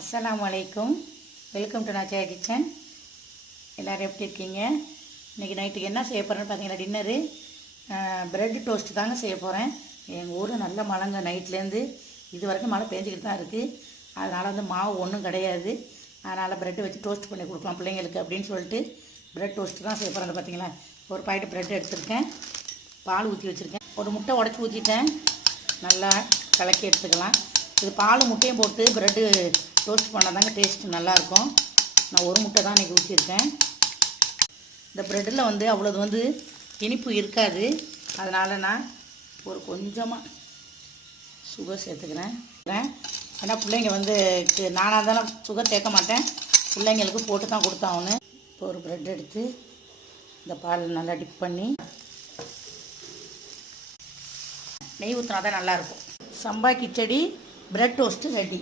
அஸ்ஸலாமு அலைக்கும். Welcome to Nachiya kitchen. எல்லோரும் எப்படி இருக்கீங்க? இன்றைக்கி நைட்டுக்கு என்ன செய்ய போகிறேன்னு பார்த்தீங்கன்னா, டின்னரு ப்ரெட் டோஸ்ட் தாங்க செய்ய போகிறேன். எங்கள் ஊரில் நல்ல மழைங்க. நைட்லேருந்து இது வரைக்கும் மழை பேஞ்சிக்கிட்டு தான் இருக்குது. அதனால் வந்து மாவு ஒன்றும் கிடையாது. அதனால் ப்ரெட்டு வச்சு டோஸ்ட் பண்ணி கொடுக்கலாம் பிள்ளைங்களுக்கு அப்படின்னு சொல்லிட்டு ப்ரெட் டோஸ்ட்டு தான் செய்ய போகிறேன். பார்த்தீங்களா, ஒரு பாக்கெட் ப்ரெட் எடுத்துருக்கேன். பால் ஊற்றி வச்சுருக்கேன். ஒரு முட்டை உடச்சி ஊற்றிட்டேன். நல்லா கலக்கி எடுத்துக்கலாம். இது பால் முட்டையும் போட்டு ப்ரெட்டு டோஸ்ட் பண்ணால் தாங்க டேஸ்ட்டு நல்லாயிருக்கும். நான் ஒரு முட்டை தான் இன்றைக்கி ஊற்றிருக்கேன். இந்த ப்ரெட்டில் வந்து அவ்வளோது வந்து இனிப்பு இருக்காது. அதனால் நான் ஒரு கொஞ்சமாக சுகர் சேர்த்துக்கிறேன். ஏன்னா பிள்ளைங்க வந்து நானாக இருந்தாலும் சுகர் சேர்க்க மாட்டேன். பிள்ளைங்களுக்கு போட்டு தான் கொடுத்தாங்கன்னு. இப்போ ஒரு ப்ரெட் எடுத்து இந்த பால் நல்லா டிப் பண்ணி நெய் ஊற்றினா தான் நல்லாயிருக்கும். சம்பா கிச்சடி ப்ரெட் டோஸ்ட்டு ரெடி.